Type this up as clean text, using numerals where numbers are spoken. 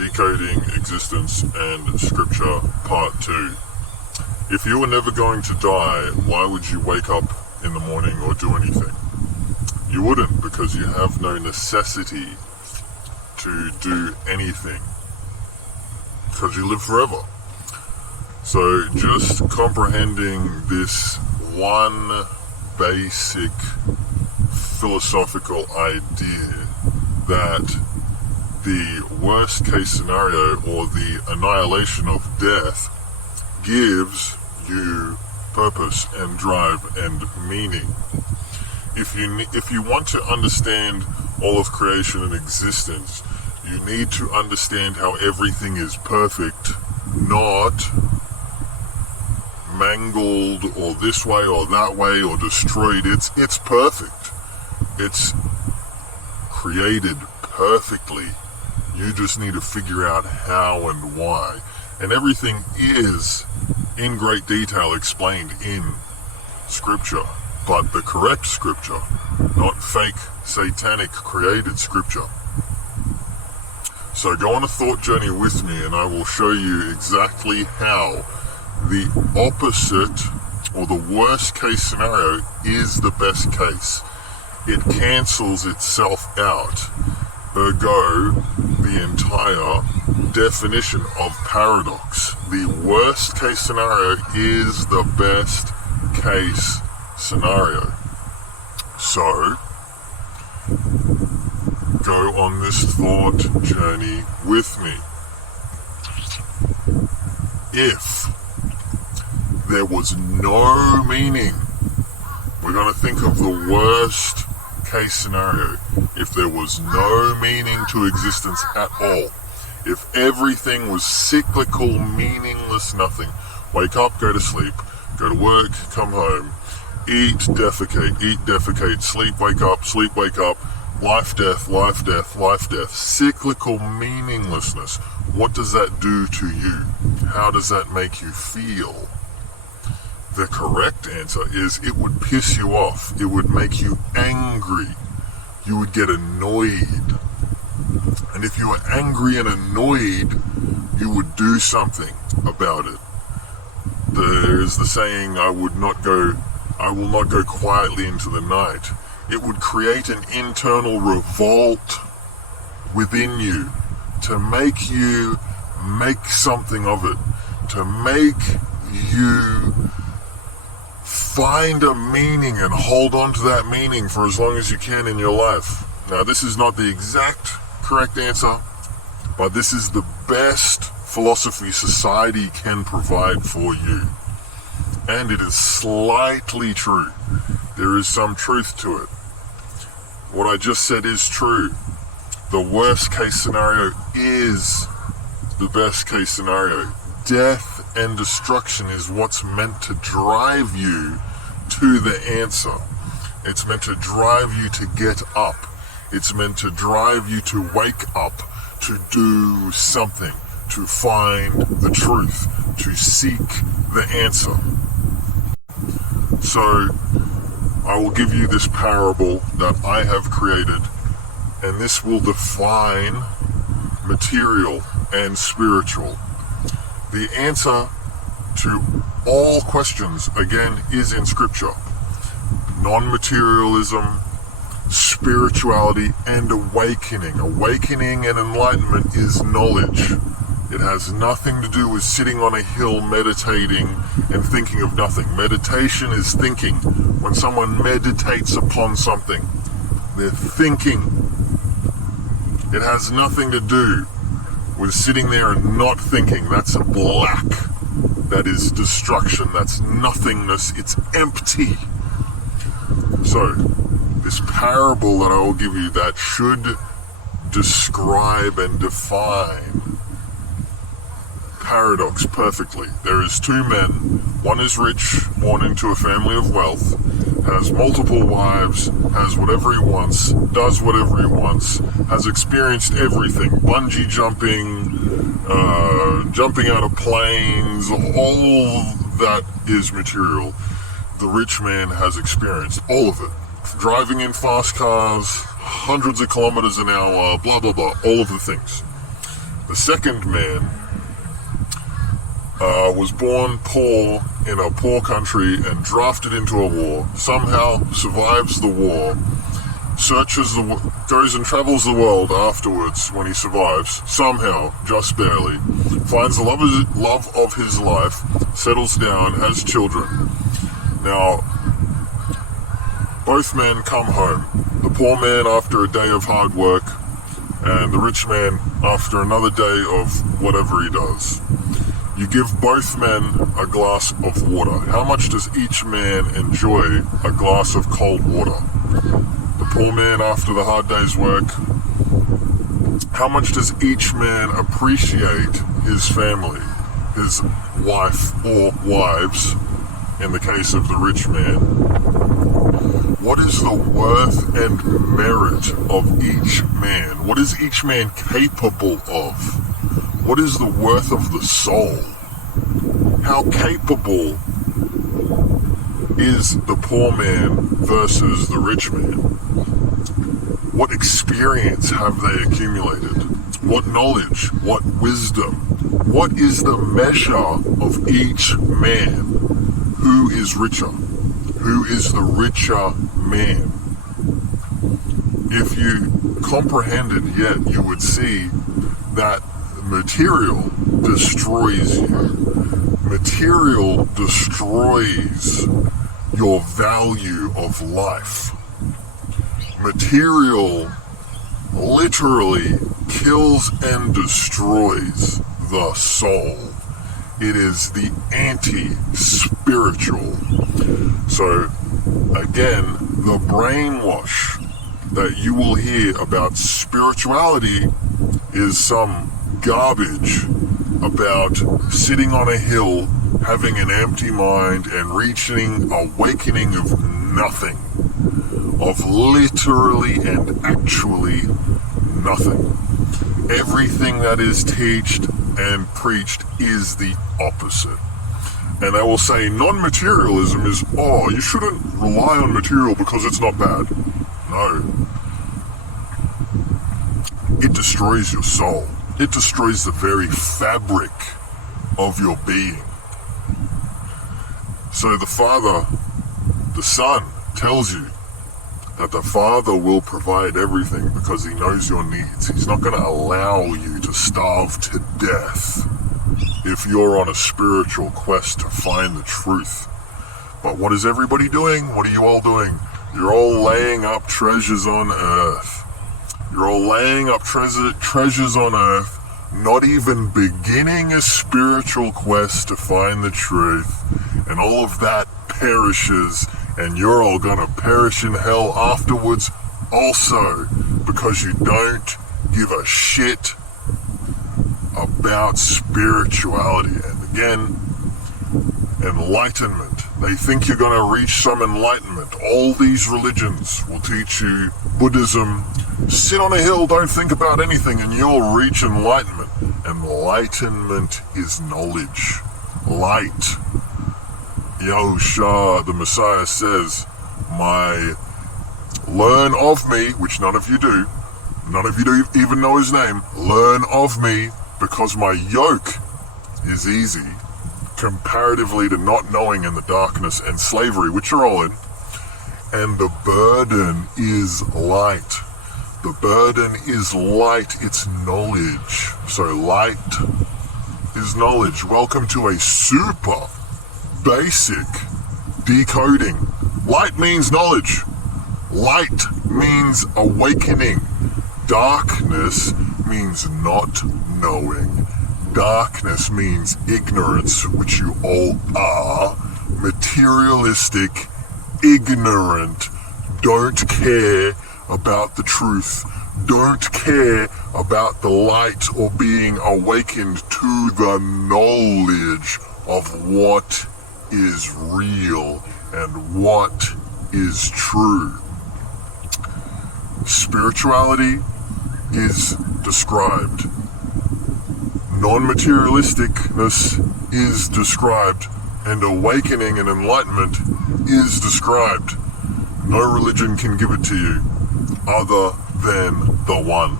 Decoding Existence and Scripture Part 2. If you were never going to die, why would you wake up in the morning or do anything? You wouldn't, because you have no necessity to do anything, because you live forever. So just comprehending this one basic philosophical idea that the worst case scenario, or the annihilation of death, gives you purpose and drive and meaning. If you want to understand all of creation and existence, you need to understand how everything is perfect, not mangled or this way or that way or destroyed. It's perfect. It's created perfectly. You just need to figure out how and why. And everything is in great detail explained in Scripture, but the correct Scripture, not fake, satanic, created Scripture. So go on a thought journey with me, and I will show you exactly how the opposite, or the worst case scenario, is the best case. It cancels itself out. Ergo, the entire definition of paradox. The worst case scenario is the best case scenario. So, go on this thought journey with me. If there was no meaning, we're going to think of the worst case scenario. If there was no meaning to existence at all, if everything was cyclical, meaningless, nothing, wake up, go to sleep, go to work, come home, eat, defecate, sleep, wake up, life, death, life, death, life, death, cyclical meaninglessness, what does that do to you? How does that make you feel? The correct answer is it would piss you off. It would make you angry. You would get annoyed. And if you were angry and annoyed, you would do something about it. There's the saying, I will not go quietly into the night. It would create an internal revolt within you to make you make something of it, to make you find a meaning and hold on to that meaning for as long as you can in your life. Now, this is not the exact correct answer, but this is the best philosophy society can provide for you. And it is slightly true. There is some truth to it. What I just said is true. The worst case scenario is the best case scenario. Death and destruction is what's meant to drive you to the answer. It's meant to drive you to get up. It's meant to drive you to wake up, to do something, to find the truth, to seek the answer. So, I will give you this parable that I have created, and this will define material and spiritual. The answer to all questions, again, is in Scripture. Non-materialism, spirituality, and awakening. Awakening and enlightenment is knowledge. It has nothing to do with sitting on a hill meditating and thinking of nothing. Meditation is thinking. When someone meditates upon something, they're thinking. It has nothing to do with sitting there and not thinking. That's a black. That is destruction. That's nothingness. It's empty. So, this parable that I will give you that should describe and define paradox perfectly. There is two men. One is rich, born into a family of wealth, has multiple wives, has whatever he wants, does whatever he wants, has experienced everything, bungee jumping, jumping out of planes, all that is material. The rich man has experienced all of it. Driving in fast cars, hundreds of kilometers an hour, blah, blah, blah, all of the things. The second man was born poor in a poor country and drafted into a war, somehow survives the war, goes and travels the world afterwards when he survives, somehow, just barely, finds the love of his life, settles down, has children. Now, both men come home. The poor man after a day of hard work, and the rich man after another day of whatever he does. You give both men a glass of water. How much does each man enjoy a glass of cold water? The poor man after the hard day's work, how much does each man appreciate his family, his wife or wives, in the case of the rich man? What is the worth and merit of each man? What is each man capable of? What is the worth of the soul? How capable is the poor man versus the rich man? What experience have they accumulated? What knowledge? What wisdom? What is the measure of each man? Who is richer? Who is the richer man? If you comprehended yet, you would see that material destroys you. Material destroys your value of life. Material literally kills and destroys the soul. It is the anti-spiritual. So, again, the brainwash that you will hear about spirituality is some garbage about sitting on a hill, having an empty mind, and reaching awakening of nothing. Of literally and actually nothing. Everything that is taught and preached is the opposite. And I will say non-materialism is, you shouldn't rely on material because it's not bad. No. It destroys your soul. It destroys the very fabric of your being. So the Son tells you that the Father will provide everything because he knows your needs. He's not going to allow you to starve to death if you're on a spiritual quest to find the truth. But what is everybody doing? What are you all doing? You're all laying up treasures on earth. You're all laying up treasures on earth, not even beginning a spiritual quest to find the truth. And all of that perishes, and you're all gonna perish in hell afterwards also, because you don't give a shit about spirituality. And again, enlightenment. They think you're gonna reach some enlightenment. All these religions will teach you Buddhism. Sit on a hill, don't think about anything, and you'll reach enlightenment. Enlightenment is knowledge. Light. Yahushua, the Messiah, says, learn of me, which none of you do. None of you do even know his name. Learn of me, because my yoke is easy, comparatively to not knowing in the darkness and slavery, which you're all in. And the burden is light. The burden is light, it's knowledge. So light is knowledge. Welcome to a super basic decoding. Light means knowledge. Light means awakening. Darkness means not knowing. Darkness means ignorance, which you all are. Materialistic, ignorant, don't care about the truth, don't care about the light or being awakened to the knowledge of what is real and what is true. Spirituality is described. Non-materialisticness is described. And awakening and enlightenment is described. No religion can give it to you other than the one.